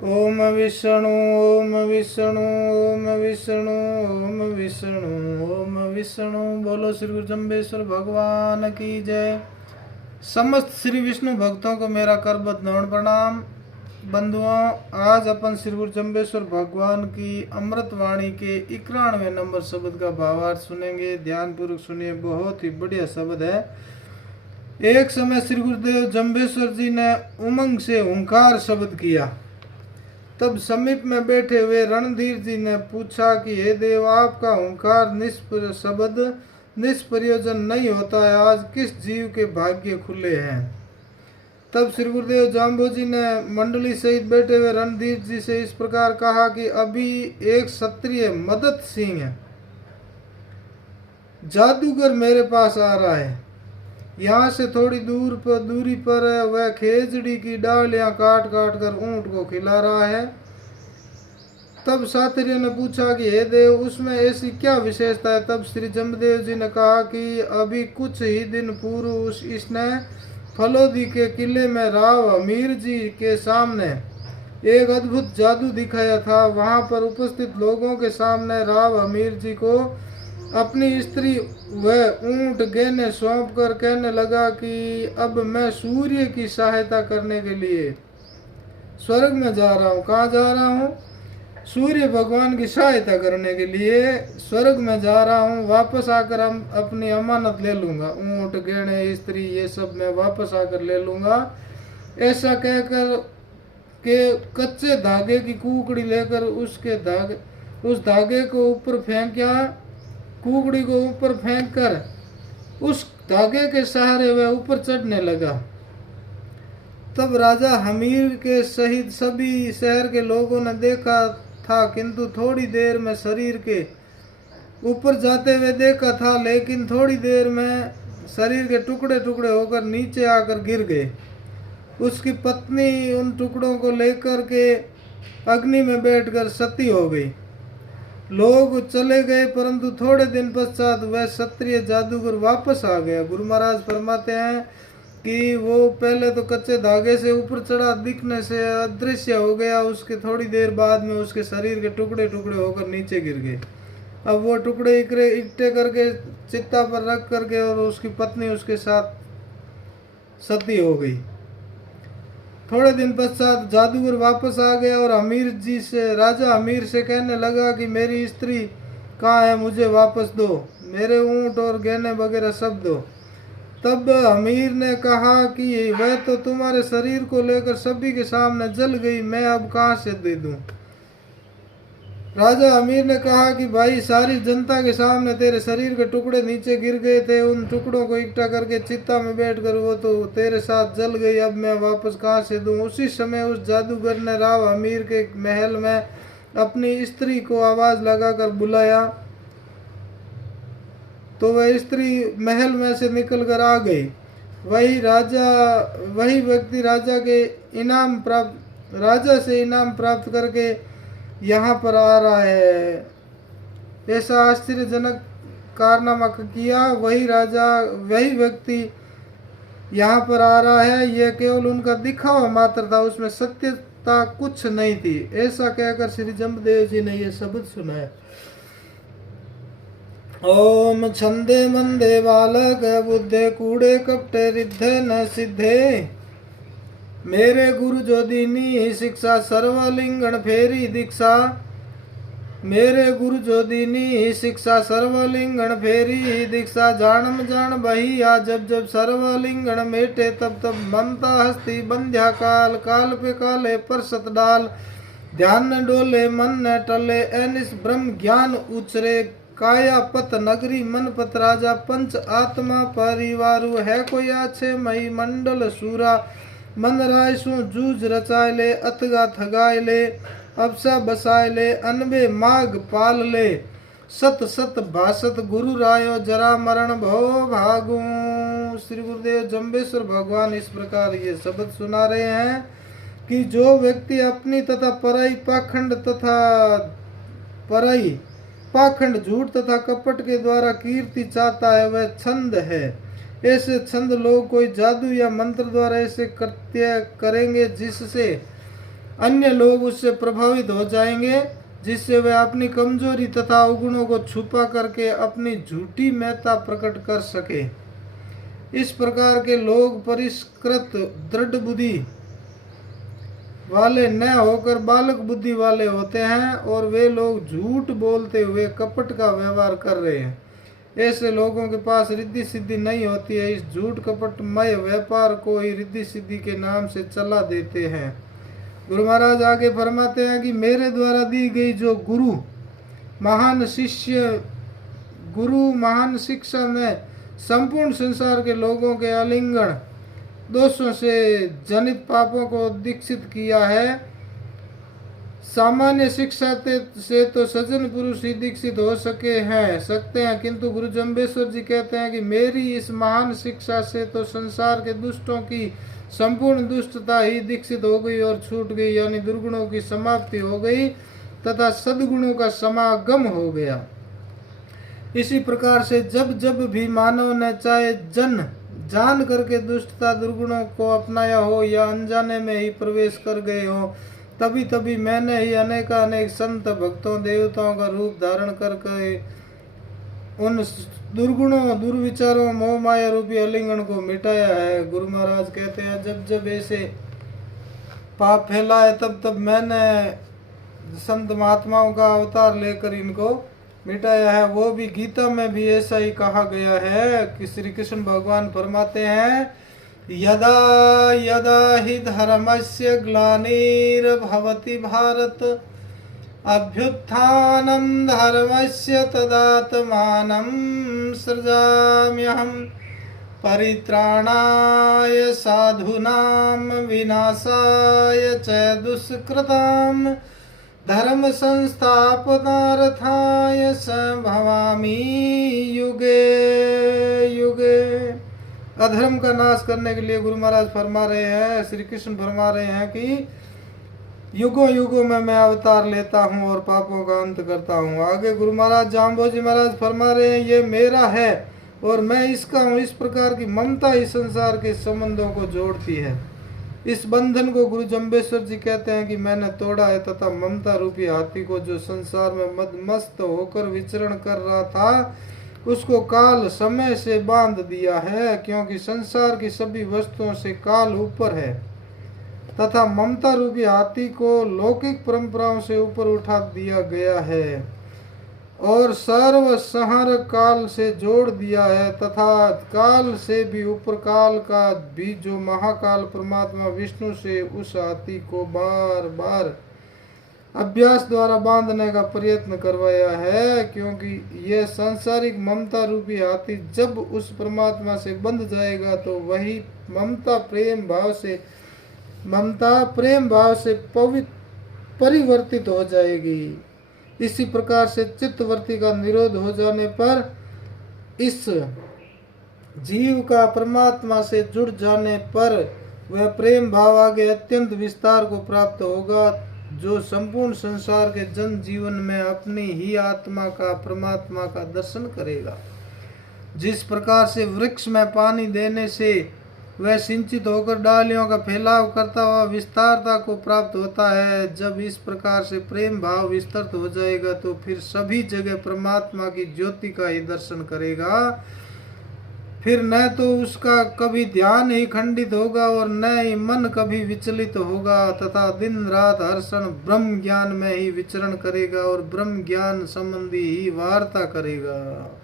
ओम विष्णु ओम विष्णु ओम विष्णु ओम विष्णु ओम विष्णु। बोलो श्री गुरु जम्बेश्वर भगवान की जय। समस्त श्री विष्णु भक्तों को मेरा करबद्ध नमन प्रणाम। बंधुओं, आज अपन श्री गुरु जम्बेश्वर भगवान की अमृत वाणी के 91वें नंबर शब्द का भावार्थ सुनेंगे। ध्यान पूर्वक सुनिए, बहुत ही बढ़िया शब्द है। एक समय श्री गुरुदेव जम्बेश्वर जी ने उमंग से हुंकार शब्द किया। तब समीप में बैठे हुए रणधीर जी ने पूछा कि हे देव, आपका हुंकार शब्द निष्प्रयोजन नहीं होता है, आज किस जीव के भाग्य खुले हैं। तब श्री गुरुदेव जाम्बोजी ने मंडली सहित बैठे हुए रणधीर जी से इस प्रकार कहा कि अभी एक क्षत्रिय मदत सिंह जादूगर मेरे पास आ रहा है। यहाँ से थोड़ी दूरी पर वह खेजड़ी की डालियां काट काट कर ऊंट को खिला रहा है। तब शास्त्रियों ने पूछा कि हे देव, उसमें ऐसी क्या विशेषता है। तब श्री जमदेव जी ने कहा कि अभी कुछ ही दिन पूर्व इसने फलोदी के किले में राव अमीर जी के सामने एक अद्भुत जादू दिखाया था। वहां पर उपस्थित लोगों के सामने राव अमीर जी को अपनी स्त्री व ऊंट गहने सौंप कर कहने लगा कि अब मैं सूर्य की सहायता करने के लिए स्वर्ग में जा रहा हूँ। कहाँ जा रहा हूँ? सूर्य भगवान की सहायता करने के लिए स्वर्ग में जा रहा हूँ। वापस आकर हम अपनी अमानत ले लूंगा, ऊंट गहने स्त्री ये सब मैं वापस आकर ले लूंगा। ऐसा कहकर के कच्चे धागे की कुकड़ी लेकर उस धागे को ऊपर फेंका। कुकड़ी को ऊपर फेंक कर उस धागे के सहारे वह ऊपर चढ़ने लगा। तब राजा हमीर के सहित सभी शहर के लोगों ने देखा था, किंतु थोड़ी देर में शरीर के ऊपर जाते हुए देखा था, लेकिन थोड़ी देर में शरीर के टुकड़े टुकड़े होकर नीचे आकर गिर गए। उसकी पत्नी उन टुकड़ों को लेकर के अग्नि में बैठकर सती हो गई। लोग चले गए, परंतु थोड़े दिन पश्चात वह क्षत्रिय जादूगर वापस आ गया। गुरु महाराज फरमाते हैं कि वो पहले तो कच्चे धागे से ऊपर चढ़ा, दिखने से अदृश्य हो गया। उसके थोड़ी देर बाद में उसके शरीर के टुकड़े टुकड़े होकर नीचे गिर गए। अब वो टुकड़े इकट्ठे करके चिता पर रख करके और उसकी पत्नी उसके साथ सती हो गई। थोड़े दिन पश्चात जादूगर वापस आ गया और राजा अमीर से कहने लगा कि मेरी स्त्री कहाँ है, मुझे वापस दो, मेरे ऊंट और गहने वगैरह सब दो। तब अमीर ने कहा कि वह तो तुम्हारे शरीर को लेकर सभी के सामने जल गई, मैं अब कहाँ से दे दूं। राजा अमीर ने कहा कि भाई, सारी जनता के सामने तेरे शरीर के टुकड़े नीचे गिर गए थे, उन टुकड़ों को इकट्ठा करके चिता में बैठकर वो तो तेरे साथ जल गई, अब मैं वापस कहाँ से दूं। उसी समय उस जादूगर ने राव अमीर के महल में अपनी स्त्री को आवाज लगाकर बुलाया, तो वह स्त्री महल में से निकल कर आ गई। वही व्यक्ति राजा से इनाम प्राप्त करके यहाँ पर आ रहा है। ऐसा आश्चर्यजनक कारनामा किया वही व्यक्ति यहाँ पर आ रहा है। यह केवल उनका दिखावा मात्र था, उसमें सत्यता कुछ नहीं थी। ऐसा कहकर श्री जम्बदेव जी ने यह शब्द सुनाया। ओम छंदे मंदे बालक बुद्धे कूड़े कपटे रिद्धे न सिद्धे, मेरे गुरु जो दीनी शिक्षा सर्वलिंगण फेरी दीक्षा। मेरे गुरु जो दीनी शिक्षा सर्वलिंगण फेरी दीक्षा। जानम जान बही आ जब जब सर्वलिंगण मेटे, तब तब मनता हस्ती बंध्या काल। काल पे काले पर सत डाल, ध्यान न डोले मन न टले। अनिस ब्रह्म ज्ञान उचरे, काया पत नगरी मन पत राजा। पंच आत्मा परिवारु, है कोई आछे मई मंडल सूरा। मन राय सु जूझ रचाय ले, अतगा थगाय ले। अबसा बसाय ले, अनबे माग पाल ले। सत सत भासत गुरु रायो, जरा मरण भव भागू। श्री गुरुदेव जम्बेश्वर भगवान इस प्रकार ये शब्द सुना रहे हैं कि जो व्यक्ति अपनी तथा पराई पाखंड झूठ तथा कपट के द्वारा कीर्ति चाहता है, वह छंद है। ऐसे छंद लोग कोई जादू या मंत्र द्वारा ऐसे कृत्य करेंगे जिससे अन्य लोग उससे प्रभावित हो जाएंगे, जिससे वे अपनी कमजोरी तथा अवगुणों को छुपा करके अपनी झूठी महत्ता प्रकट कर सके। इस प्रकार के लोग परिष्कृत दृढ़ बुद्धि वाले न होकर बालक बुद्धि वाले होते हैं, और वे लोग झूठ बोलते हुए कपट का व्यवहार कर रहे हैं। ऐसे लोगों के पास रिद्धि सिद्धि नहीं होती है। इस झूठ कपटमय व्यापार को ही रिद्धि सिद्धि के नाम से चला देते हैं। गुरु महाराज आगे फरमाते हैं कि मेरे द्वारा दी गई जो गुरु महान शिक्षा ने संपूर्ण संसार के लोगों के आलिंगन दोषों से जनित पापों को दीक्षित किया है। सामान्य शिक्षा से तो सज्जन पुरुष ही दीक्षित हो सकते हैं, किंतु गुरु जम्बेश्वर जी कहते हैं कि मेरी इस महान शिक्षा से तो संसार के दुष्टों की संपूर्ण दुष्टता ही दीक्षित हो गई और छूट गई, यानी दुर्गुणों की समाप्ति हो गई तथा सद्गुणों का समागम हो गया। इसी प्रकार से जब जब भी मानव ने चाहे जान करके दुष्टता दुर्गुणों को अपनाया हो या अनजाने में ही प्रवेश कर गए हो, तभी तभी मैंने ही अनेक संत भक्तों देवताओं का रूप धारण करके उन दुर्गुणों दुर्विचारों मोह माया रूपी आलिंगन को मिटाया है। गुरु महाराज कहते हैं जब जब ऐसे पाप फैला है तब तब मैंने संत महात्माओं का अवतार लेकर इनको मिटाया है। वो भी गीता में भी ऐसा ही कहा गया है कि श्री कृष्ण भगवान फरमाते हैं यदा यदा हि धर्मस्य ग्लानिर्भवति भारत अभ्युत्थानं धर्मस्य तदात्मानं सृजाम्यहम् परित्राणाय साधूनां विनाशाय च दुष्कृतां धर्म संस्थापनार्थाय संभवामि युगे युगे। अधर्म का नाश करने के लिए गुरु महाराज फरमा रहे हैं, श्री कृष्ण फरमा रहे हैं कि युगों युगों में मैं अवतार लेता हूँ और पापों का अंत करता हूँ। आगे गुरु महाराज जाम्बोजी महाराज फरमा रहे हैं ये मेरा है और मैं इसका हूँ। इस प्रकार की ममता इस संसार के संबंधों को जोड़ती है। इस बंधन को गुरु जम्बेश्वर जी कहते हैं कि मैंने तोड़ा है तथा ममता रूपी हाथी को जो संसार में मदमस्त होकर विचरण कर रहा था उसको काल समय से बांध दिया है, क्योंकि संसार की सभी वस्तुओं से काल ऊपर है तथा ममता रूपी हाथी को लौकिक परंपराओं से ऊपर उठा दिया गया है और सर्व संहार काल से जोड़ दिया है तथा काल से भी ऊपर काल का भी जो महाकाल परमात्मा विष्णु से उस हाथी को बार बार अभ्यास द्वारा बांधने का प्रयत्न करवाया है, क्योंकि यह सांसारिक ममता रूपी हाथी जब उस परमात्मा से बंध जाएगा तो वही ममता प्रेम भाव से परिवर्तित हो जाएगी। इसी प्रकार से चित्तवृत्ति का निरोध हो जाने पर इस जीव का परमात्मा से जुड़ जाने पर वह प्रेम भाव आगे अत्यंत विस्तार को प्राप्त होगा, जो संपूर्ण संसार के जन जीवन में अपनी ही आत्मा का परमात्मा का दर्शन करेगा। जिस प्रकार से वृक्ष में पानी देने से वह सिंचित होकर डालियों का फैलाव करता हुआ विस्तारता को प्राप्त होता है, जब इस प्रकार से प्रेम भाव विस्तृत हो जाएगा तो फिर सभी जगह परमात्मा की ज्योति का ही दर्शन करेगा। फिर न तो उसका कभी ध्यान ही खंडित होगा और न ही मन कभी विचलित होगा तथा दिन रात हर क्षण ब्रह्म ज्ञान में ही विचरण करेगा और ब्रह्म ज्ञान संबंधी ही वार्ता करेगा।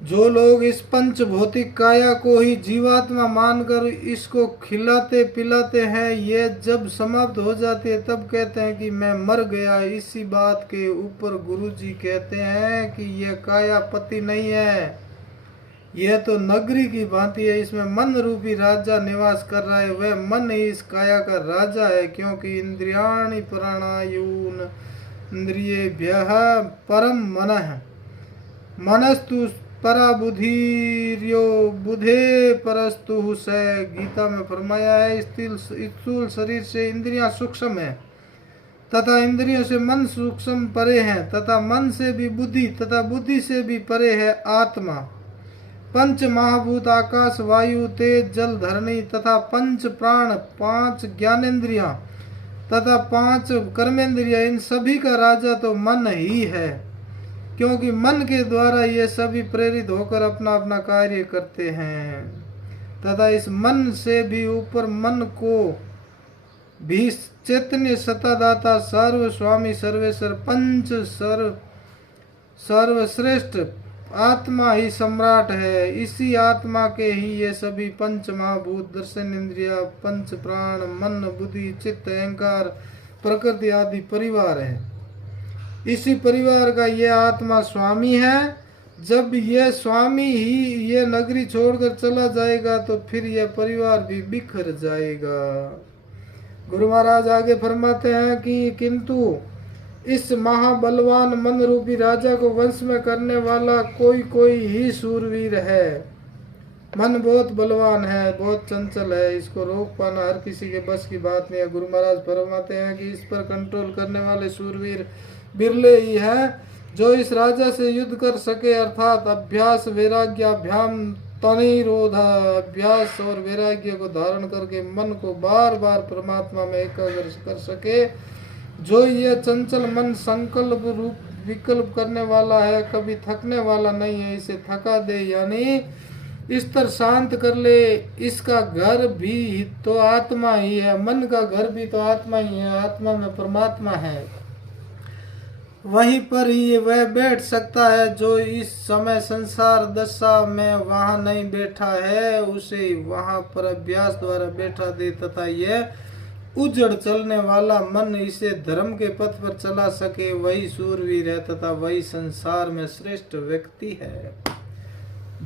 जो लोग इस पंच भौतिक काया को ही जीवात्मा मानकर इसको खिलाते पिलाते हैं, ये जब समाप्त हो जाती है तब कहते हैं कि मैं मर गया। इसी बात के ऊपर गुरुजी कहते हैं कि यह काया पति नहीं है, यह तो नगरी की भांति है। इसमें मन रूपी राजा निवास कर रहा है, वह मन ही इस काया का राजा है, क्योंकि इंद्रियाणि प्राणायून इंद्रियेभ्यः परम मनः मनस्तु परा बुधिर्यो बुधे परस्तु से गीता में फरमाया है। स्थूल शरीर से इंद्रियां सूक्ष्म है तथा इंद्रियों से मन सूक्ष्म परे है तथा मन से भी बुद्धि तथा बुद्धि से भी परे है आत्मा। पंच महाभूत आकाश वायु तेज जल धरणी तथा पंच प्राण पांच ज्ञानेन्द्रियां तथा 5 कर्मेंद्रिय, इन सभी का राजा तो मन ही है, क्योंकि मन के द्वारा ये सभी प्रेरित होकर अपना अपना कार्य करते हैं। तथा इस मन से भी ऊपर मन को भी चैतन्य सत्तादाता सर्व स्वामी सर्वेश्वर पंच सर्वश्रेष्ठ आत्मा ही सम्राट है। इसी आत्मा के ही ये सभी पंच महाभूत, दर्शन इंद्रिया, पंच प्राण, मन, बुद्धि, चित्त, अहंकार, प्रकृति आदि परिवार है। इसी परिवार का ये आत्मा स्वामी है। जब ये स्वामी ही ये नगरी छोड़कर चला जाएगा तो फिर यह परिवार भी बिखर जाएगा। गुरु महाराज आगे फरमाते हैं कि किंतु इस महाबलवान मन रूपी राजा को वंश में करने वाला कोई कोई ही सूरवीर है। मन बहुत बलवान है, बहुत चंचल है, इसको रोक पाना हर किसी के बस की बात नहीं है। गुरु महाराज फरमाते हैं कि इस पर कंट्रोल करने वाले सूरवीर बिरले ही है जो इस राजा से युद्ध कर सके, अर्थात अभ्यास वैराग्याभ्याम तनिरोधा, अभ्यास और वैराग्य को धारण करके मन को बार बार परमात्मा में एकाग्र कर सके। जो यह चंचल मन संकल्प रूप विकल्प करने वाला है, कभी थकने वाला नहीं है, इसे थका दे यानी स्तर शांत कर ले। इसका घर भी तो आत्मा ही है, मन का घर भी तो आत्मा ही है, आत्मा में परमात्मा है, वहीं पर ही वह बैठ सकता है। जो इस समय संसार दशा में वहां नहीं बैठा है, उसे वहां पर अभ्यास द्वारा बैठा दे तथा यह उजड़ चलने वाला मन इसे धर्म के पथ पर चला सके, वही सूरवीर है तथा वही संसार में श्रेष्ठ व्यक्ति है।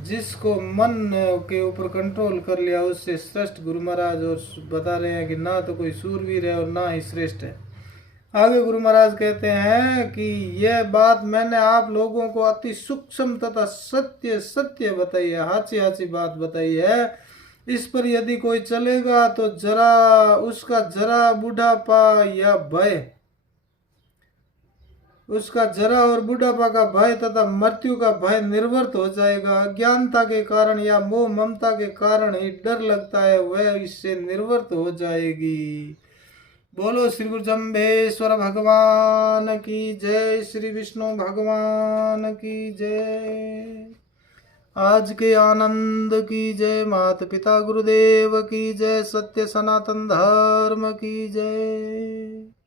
जिसको मन के ऊपर कंट्रोल कर लिया उससे श्रेष्ठ गुरु महाराज और बता रहे हैं कि ना तो कोई सूरवीर है और ना ही श्रेष्ठ है। आगे गुरु महाराज कहते हैं कि यह बात मैंने आप लोगों को अति सूक्ष्म तथा सत्य सत्य बताई है, हाची हाची बात बताई है। इस पर यदि कोई चलेगा तो उसका जरा बुढ़ापा या भय, उसका जरा और बुढ़ापा का भय तथा मृत्यु का भय निर्वर्त हो जाएगा। अज्ञानता के कारण या मोह ममता के कारण ही डर लगता है, वह इससे निर्वर्त हो जाएगी। बोलो श्री गुरु जम्भेश्वर भगवान की जय, श्री विष्णु भगवान की जय, आज के आनंद की जय, माता पिता गुरुदेव की जय, सत्य सनातन धर्म की जय।